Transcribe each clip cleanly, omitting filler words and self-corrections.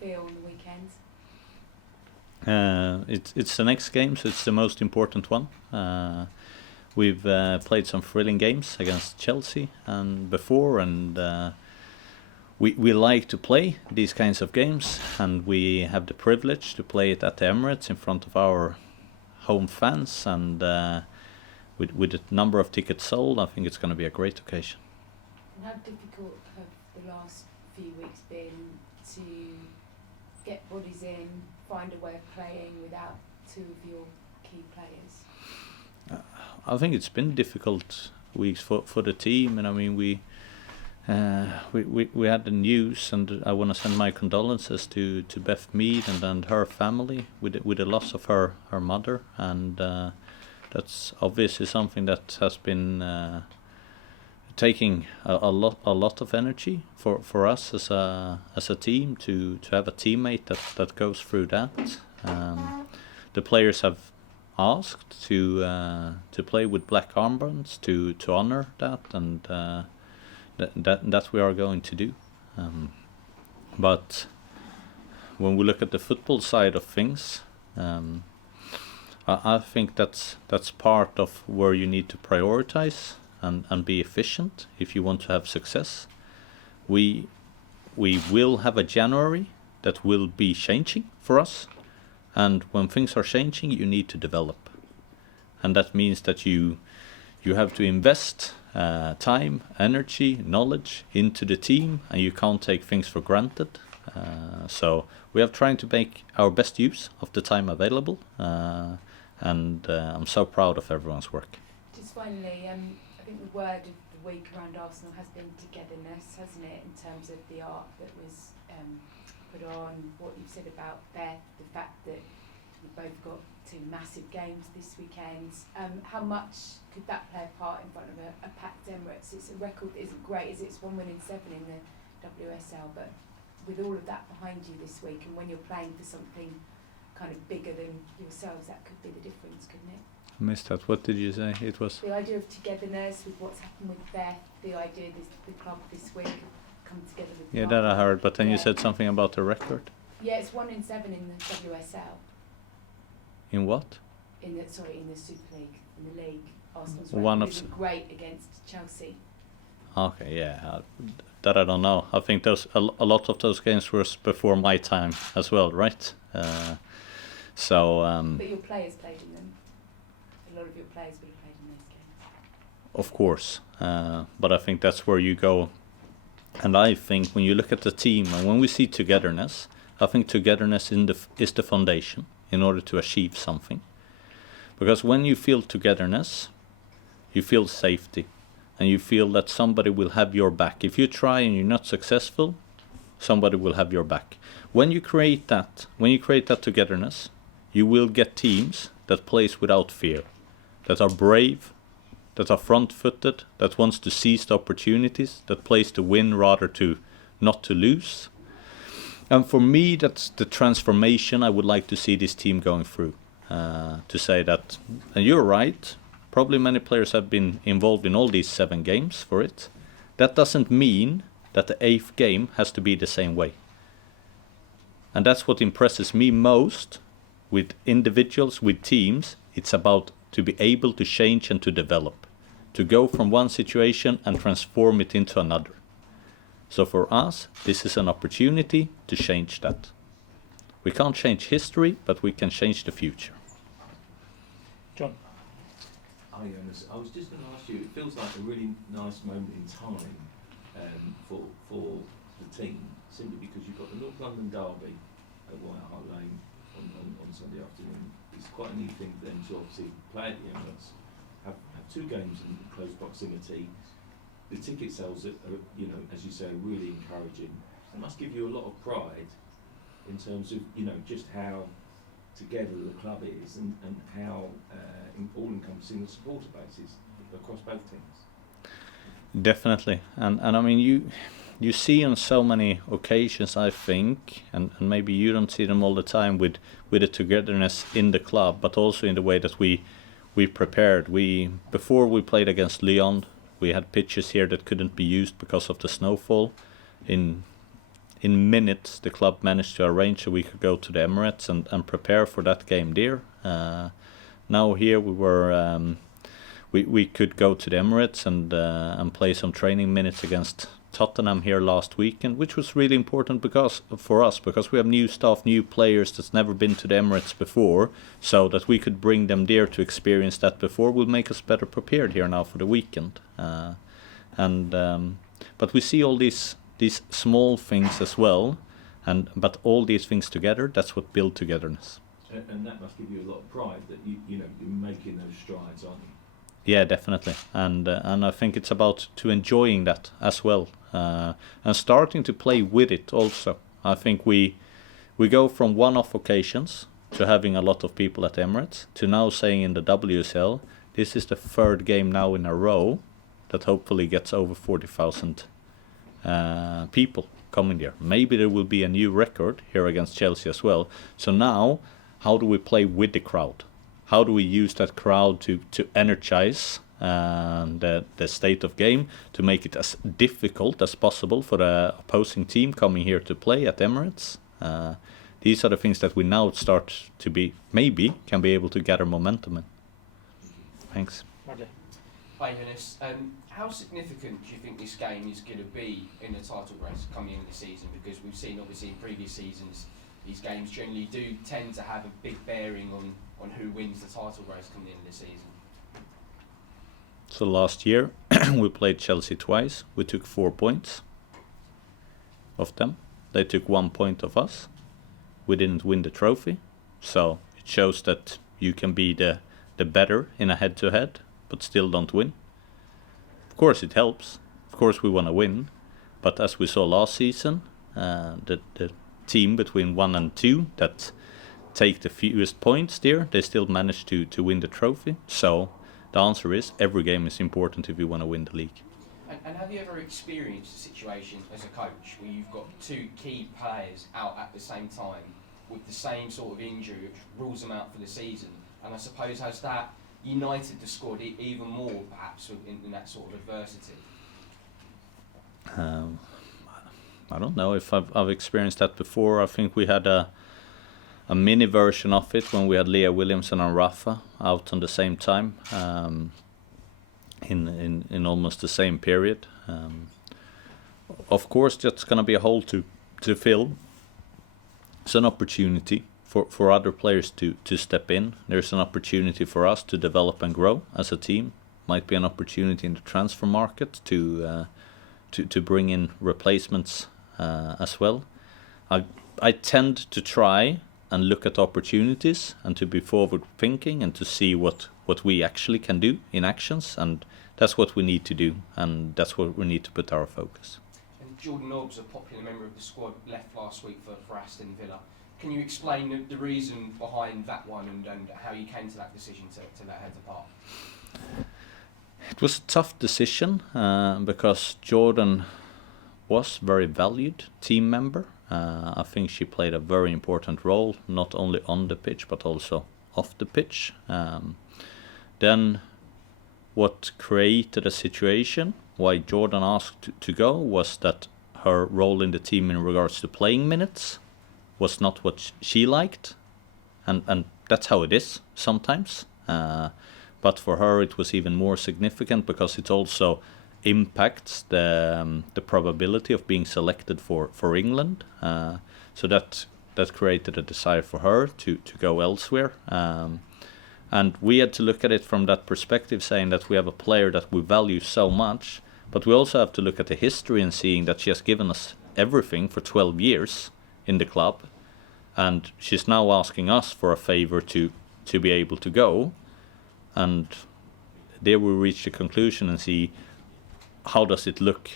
feel on the weekend? It's the next game, so it's the most important one. We've played some thrilling games against Chelsea and before, and we like to play these kinds of games, and we have the privilege to play it at the Emirates in front of our home fans, and with the number of tickets sold, I think it's going to be a great occasion. And how difficult have the last few weeks been to get bodies in, find a way of playing without two of your key players? I think it's been difficult weeks for the team, and I mean we had the news, and I want to send my condolences to Beth Mead and her family with the loss of her mother, and that's obviously something that has been taking a lot of energy for us as a team to have a teammate that goes through that. The players have asked to play with black armbands to honor that, and that we are going to do. But when we look at the football side of things, I think that's part of where you need to prioritize and be efficient if you want to have success. We will have a January that will be changing for us, and when things are changing, you need to develop, and that means that you have to invest time, energy, knowledge into the team, and you can't take things for granted. So we are trying to make our best use of the time available, and I'm so proud of everyone's work. Just finally, I think the word of the week around Arsenal has been togetherness, hasn't it, in terms of the art that was put on, what you've said about Beth, the fact that you've both got two massive games this weekend. How much could that play a part in front of a packed Emirates? It's a record that isn't great, is it? It's 1 win in 7 in the WSL, but with all of that behind you this week, and when you're playing for something kind of bigger than yourselves, that could be the difference, couldn't it? I missed that. What did you say? It was the idea of togetherness with what's happened with Beth, the idea that the club this week come together with that I heard, but then you said something about the record. Yeah, it's 1 in 7 in the WSL. In what? In the Super League, in the league. Arsenal's One record of isn't great against Chelsea. Okay, yeah, that I don't know. I think those a lot of those games were before my time as well, right? But your players played in them. A lot of your players would have played in those games. Of course, but I think that's where you go. And I think when you look at the team and when we see togetherness, I think togetherness is the foundation in order to achieve something. Because when you feel togetherness, you feel safety, and you feel that somebody will have your back. If you try and you're not successful, somebody will have your back. When you create that togetherness, you will get teams that plays without fear, that are brave, that are front-footed, that wants to seize the opportunities, that plays to win rather to not to lose. And for me, that's the transformation I would like to see this team going through. To say that, and you're right, probably many players have been involved in all these 7 games for it. That doesn't mean that the 8th game has to be the same way. And that's what impresses me most with individuals, with teams. It's about to be able to change and to develop, to go from one situation and transform it into another. So for us, this is an opportunity to change that. We can't change history, but we can change the future. John? Hi, Jonas. I was just going to ask you, it feels like a really nice moment in time for the team, simply because you've got the North London derby at White Hart Lane on Sunday afternoon. It's quite a neat thing for them to obviously play at the Emirates, have 2 games in close proximity. The ticket sales are, as you say, really encouraging. It must give you a lot of pride in terms of, just how together the club is and how all-encompassing the supporter base is across both teams. Definitely, and I mean you see on so many occasions, I think, and maybe you don't see them all the time with the togetherness in the club, but also in the way that we prepared. Before we played against Lyon, we had pitches here that couldn't be used because of the snowfall in in minutes the club managed to arrange so we could go to the Emirates and prepare for that game there. Now here we were, we could go to the Emirates and play some training minutes against Tottenham here last weekend, which was really important for us because we have new staff, new players that's never been to the Emirates before, so that we could bring them there to experience that before will make us better prepared here now for the weekend. But we see all these small things as well, but all these things together, that's what build togetherness. And that must give you a lot of pride that you're making those strides, aren't you? Yeah, definitely, and I think it's about to enjoying that as well, and starting to play with it also. I think we go from one-off occasions to having a lot of people at Emirates to now saying in the WSL, this is the third game now in a row that hopefully gets over 40,000 people coming there. Maybe there will be a new record here against Chelsea as well. So now, how do we play with the crowd? How do we use that crowd to energize the state of game, to make it as difficult as possible for the opposing team coming here to play at Emirates? These are the things that we now start to can be able to gather momentum in. Thanks. Bradley. Hi, Jonas. How significant do you think this game is going to be in the title race coming into the season? Because we've seen, obviously, in previous seasons, these games generally do tend to have a big bearing on who wins the title race coming into the season. So last year, we played Chelsea twice. We took 4 points of them. They took 1 point of us. We didn't win the trophy. So it shows that you can be the better in a head-to-head, but still don't win. Of course it helps. Of course we want to win. But as we saw last season, the team between 1 and 2 that take the fewest points there, they still manage to win the trophy. So the answer is every game is important if you want to win the league. And have you ever experienced a situation as a coach where you've got 2 key players out at the same time with the same sort of injury which rules them out for the season? And I suppose has that united the squad even more perhaps in that sort of adversity? I don't know if I've experienced that before. I think we had a mini version of it when we had Leah Williamson and Rafa out on the same time, in almost the same period. Of course, that's going to be a hole to fill. It's an opportunity for other players to step in. There's an opportunity for us to develop and grow as a team. Might be an opportunity in the transfer market to bring in replacements as well. I tend to try and look at opportunities and to be forward thinking and to see what we actually can do in actions, and that's what we need to do, and that's what we need to put our focus. And Jordan Nobbs, a popular member of the squad, left last week for Aston Villa. Can you explain the reason behind that one and how you came to that decision to let her depart? It was a tough decision because Jordan was very valued team member. I think she played a very important role, not only on the pitch but also off the pitch. Then what created a situation why Jordan asked to go was that her role in the team in regards to playing minutes was not what she liked, and that's how it is sometimes. But for her it was even more significant because it also impacts the probability of being selected for England. So that created a desire for her to go elsewhere. And we had to look at it from that perspective, saying that we have a player that we value so much, but we also have to look at the history and seeing that she has given us everything for 12 years in the club, and she's now asking us for a favor to be able to go. And there we reach the conclusion and see how does it look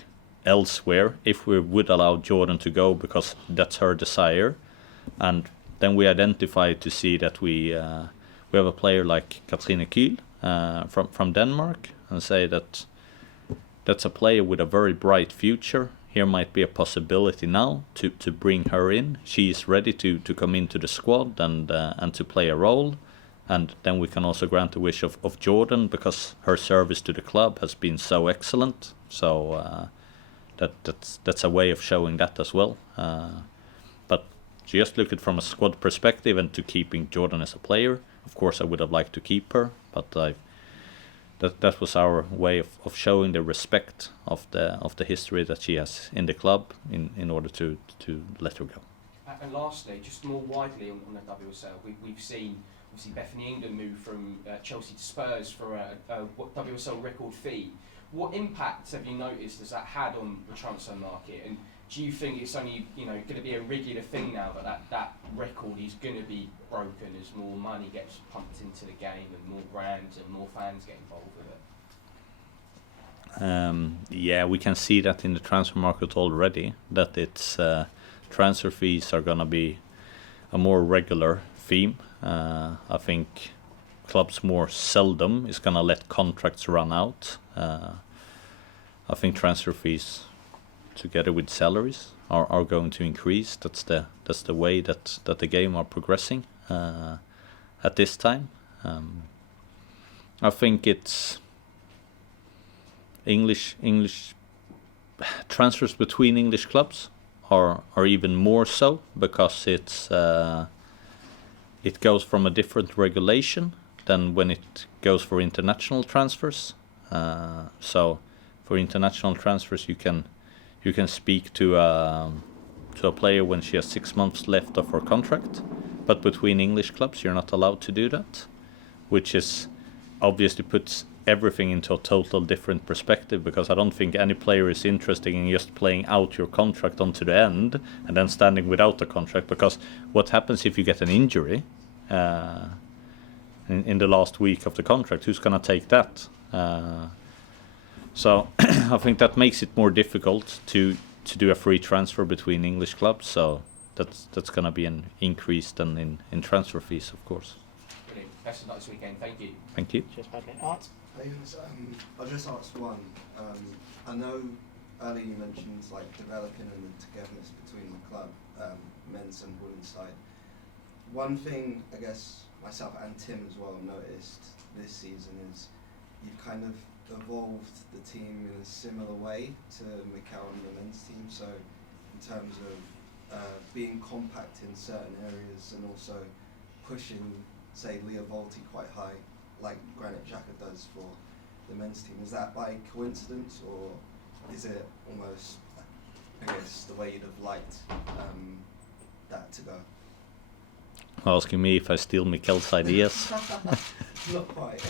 elsewhere if we would allow Jordan to go because that's her desire. And then we identify to see that we have a player like Katrine Kyhl from Denmark, and say that that's a player with a very bright future. Here might be a possibility now to bring her in. She is ready to come into the squad and to play a role. And then we can also grant the wish of Jordan because her service to the club has been so excellent. So that's a way of showing that as well. But just look at it from a squad perspective and to keeping Jordan as a player. Of course, I would have liked to keep her, but that was our way of showing the respect of the history that she has in the club in order to let her go. And lastly, just more widely on the WSL, we've seen obviously Bethany England move from Chelsea to Spurs for a WSL record fee. What impact have you noticed has that had on the transfer market? And do you think it's only going to be a regular thing now that record is going to be broken as more money gets pumped into the game and more brands and more fans get involved with it? Yeah, we can see that in the transfer market already, that it's transfer fees are going to be a more regular theme. I think clubs more seldom is going to let contracts run out. I think transfer fees, together with salaries, are going to increase. That's the way that the game are progressing at this time. I think it's English transfers between English clubs are even more so, because it goes from a different regulation than when it goes for international transfers. So for international transfers, you can speak to a player when she has 6 months left of her contract, but between English clubs you're not allowed to do that, which is obviously puts everything into a total different perspective, because I don't think any player is interested in just playing out your contract onto the end and then standing without a contract, because what happens if you get an injury in the last week of the contract? Who's going to take that? So I think that makes it more difficult to do a free transfer between English clubs. So that's going to be an increase then in transfer fees, of course. Brilliant. Best of luck this weekend. Thank you. Thank you. Cheers, Padley. Art? I'll just ask one. I know earlier you mentioned like developing and the togetherness between the club, men's and women's side. One thing I guess myself and Tim as well noticed this season is you've kind of evolved the team in a similar way to Mikkel and the men's team. So in terms of being compact in certain areas and also pushing, say, Leah Volti quite high, like Granit Xhaka does for the men's team. Is that by coincidence, or is it almost, I guess, the way you'd have liked that to go? Asking me if I steal Mikkel's ideas. Not quite.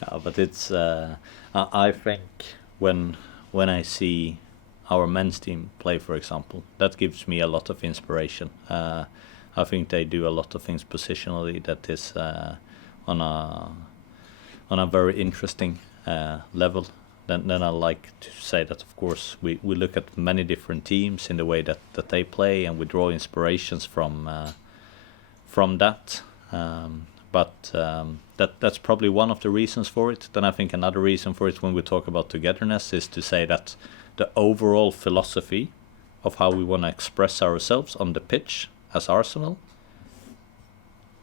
No, but it's. I think when I see our men's team play, for example, that gives me a lot of inspiration. I think they do a lot of things positionally that is on a very interesting level. Then I like to say that, of course, we look at many different teams in the way that they play, and we draw inspirations from that. But that's probably one of the reasons for it. Then I think another reason for it, when we talk about togetherness, is to say that the overall philosophy of how we want to express ourselves on the pitch as Arsenal,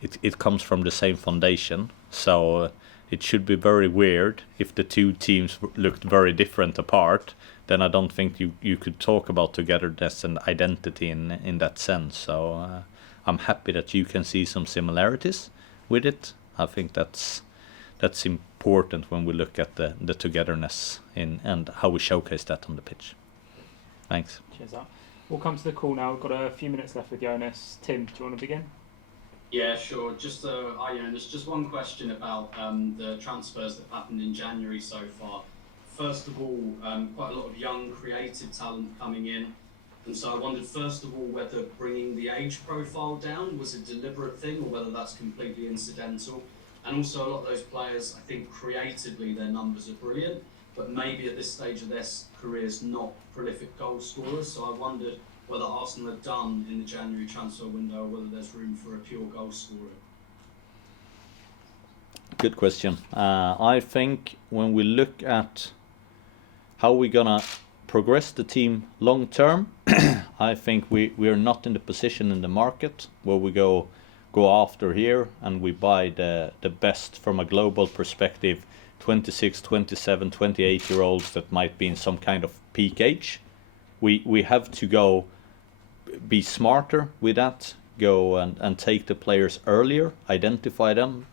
it comes from the same foundation. So it should be very weird if the two teams looked very different apart. Then I don't think you could talk about togetherness and identity in that sense. So I'm happy that you can see some similarities with it. I think that's important when we look at the togetherness and how we showcase that on the pitch. Thanks. Cheers, Art. We'll come to the call now. We've got a few minutes left with Jonas. Tim, do you want to begin? Yeah, sure. Hi Jonas, just one question about the transfers that have happened in January so far. First of all, quite a lot of young creative talent coming in. And so I wondered, first of all, whether bringing the age profile down was a deliberate thing or whether that's completely incidental. And also a lot of those players, I think creatively their numbers are brilliant, but maybe at this stage of their careers not prolific goal scorers. So I wondered whether Arsenal are done in the January transfer window or whether there's room for a pure goal scorer. Good question. I think when we look at how we're gonna progress the team long term, I think we are not in the position in the market where we go after here and we buy the best from a global perspective, 26, 27, 28-year-olds that might be in some kind of peak age. We have to go be smarter with that, go and take the players earlier, identify them,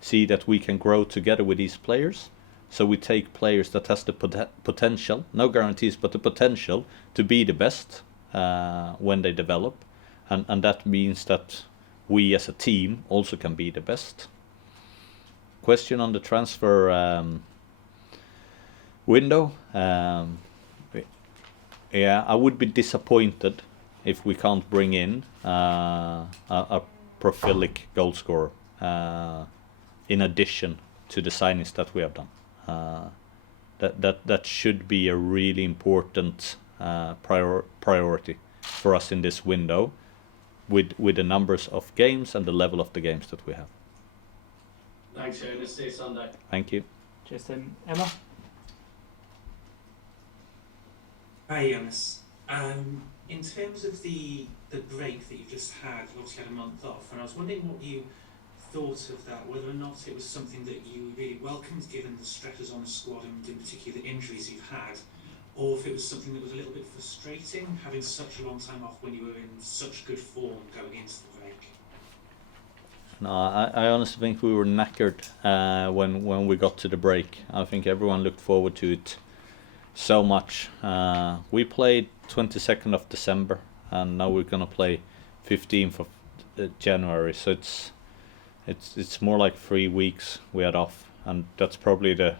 see that we can grow together with these players. So we take players that has the potential, no guarantees, but the potential to be the best when they develop. And that means that we as a team also can be the best. Question on the transfer window. Yeah, I would be disappointed if we can't bring in a prolific goal scorer in addition to the signings that we have done. That should be a really important priority for us in this window, with the numbers of games and the level of the games that we have. Thanks, Jonas. See you Sunday. Thank you. Cheers, Tim. Emma? Hi, Jonas. In terms of the break that you've just had, you obviously had a month off, and I was wondering what you thought of that, whether or not it was something that you really welcomed given the stresses on the squad and in particular the injuries you've had, or if it was something that was a little bit frustrating, having such a long time off when you were in such good form going into the break. No, I honestly think we were knackered when we got to the break. I think everyone looked forward to it so much. We played 22nd of December, and now we're gonna play 15th of January. So it's more like 3 weeks we had off, and that's probably the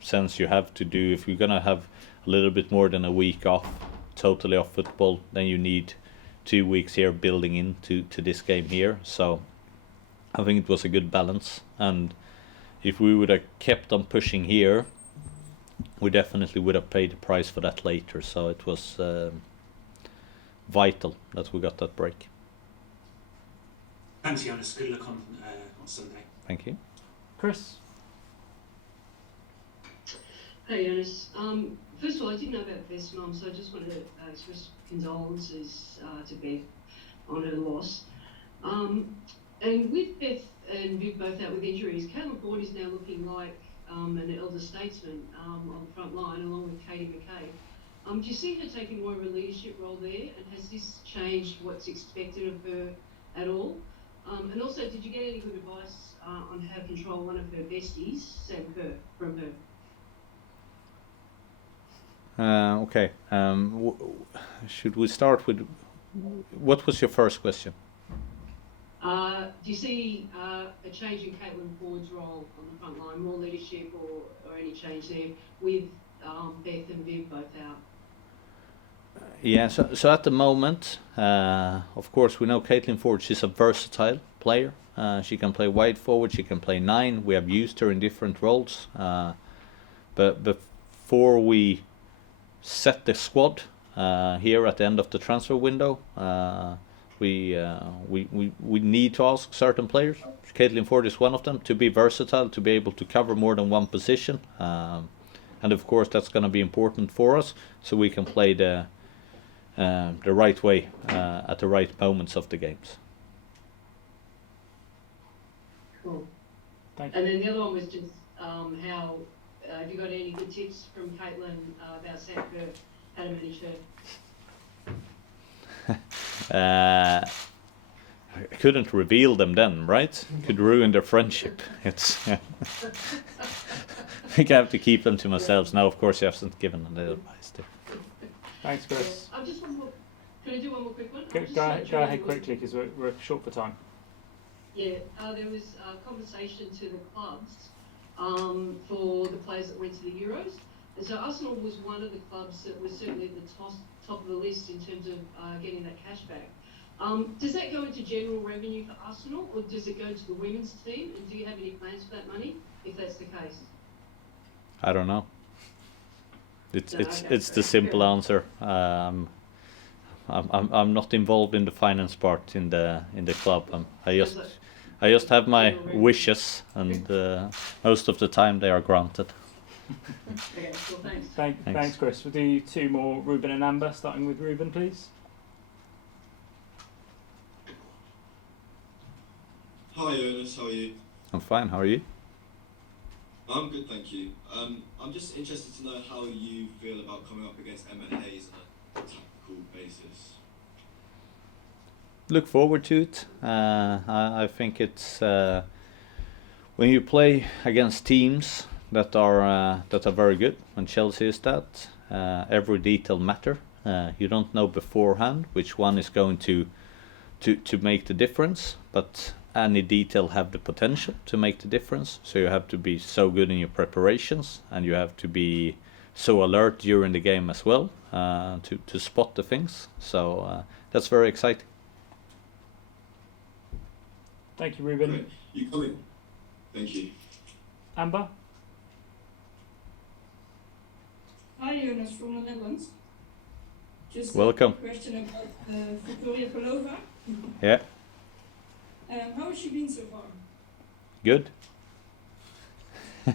sense you have to do. If you're gonna have a little bit more than a week off, totally off football, then you need 2 weeks here building into this game here. So I think it was a good balance, and if we would have kept on pushing here, we definitely would have paid the price for that later. So it was vital that we got that break. Thanks, Jonas. Good luck on Sunday. Thank you. Chris? Hey, Jonas. First of all, I didn't know about Beth's mum, so I just wanted to express condolences to Beth on her loss. And with Beth and Viv both out with injuries, Caitlin Ford is now looking like an elder statesman on the front line, along with Katie McKay. Do you see her taking more of a leadership role there, and has this changed what's expected of her at all? And also, did you get any good advice on how to control one of her besties, Sam Kerr, from her? Okay. Should we start with what was your first question? Do you see a change in Caitlin Ford's role on the front line, more leadership or any change there with Beth and Viv both out? Yeah, so at the moment, of course, we know Caitlin Ford, she's a versatile player. She can play wide forward, she can play 9. We have used her in different roles. But before we set the squad here at the end of the transfer window, we need to ask certain players. Caitlin Ford is one of them, to be versatile, to be able to cover more than one position. And of course, that's going to be important for us, so we can play the right way at the right moments of the games. Cool. Thank you. And then the other one was just how, have you got any good tips from Caitlin about Sam Kerr, how to manage her? I couldn't reveal them then, right? Could ruin their friendship. It's I think I have to keep them to myself. Now, of course, you haven't given them the advice to. Thanks, Chris. Yeah, just one more. Can I do one more quick one? Go ahead quickly, because we're short for time. Yeah, there was compensation to the clubs for the players that went to the Euros. And so Arsenal was one of the clubs that was certainly at the top of the list in terms of getting that cash back. Does that go into general revenue for Arsenal, or does it go to the women's team? And do you have any plans for that money, if that's the case? I don't know. Okay. It's the simple answer. I'm not involved in the finance part in the club. I just have my wishes, and most of the time they are granted. Okay, cool, thanks. Thanks, Chris. We'll do 2 more, Ruben and Amber, starting with Ruben, please. Hi Jonas, how are you? I'm fine. How are you? I'm good, thank you. I'm just interested to know how you feel about coming up against Emma Hayes on a tactical basis. Look forward to it. I think it's when you play against teams that are very good, and Chelsea is that. Every detail matter. You don't know beforehand which one is going to make the difference, but any detail have the potential to make the difference. So you have to be so good in your preparations, and you have to be so alert during the game as well to spot the things. So that's very exciting. Thank you, Ruben. Great. You come in. Thank you. Amber? Hi, Jonas from the Netherlands. Just Welcome. a question about Victoria Pelova. Yeah, How has she been so far? good. In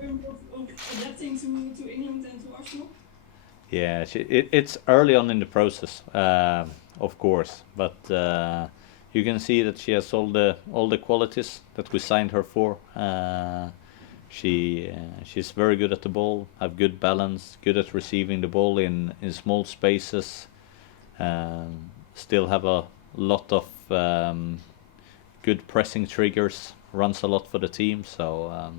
terms of adapting to England and to Arsenal? Yeah, it's early on in the process, of course, but you can see that she has all the qualities that we signed her for. She's very good at the ball, have good balance, good at receiving the ball in small spaces. Still have a lot of good pressing triggers. Runs a lot for the team, so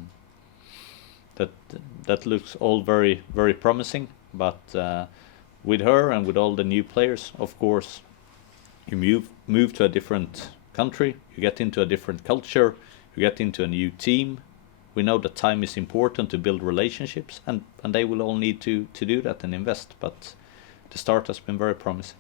that looks all very very promising. But with her and with all the new players, of course, you move to a different country, you get into a different culture, you get into a new team. We know that time is important to build relationships, and they will all need to do that and invest. But the start has been very promising.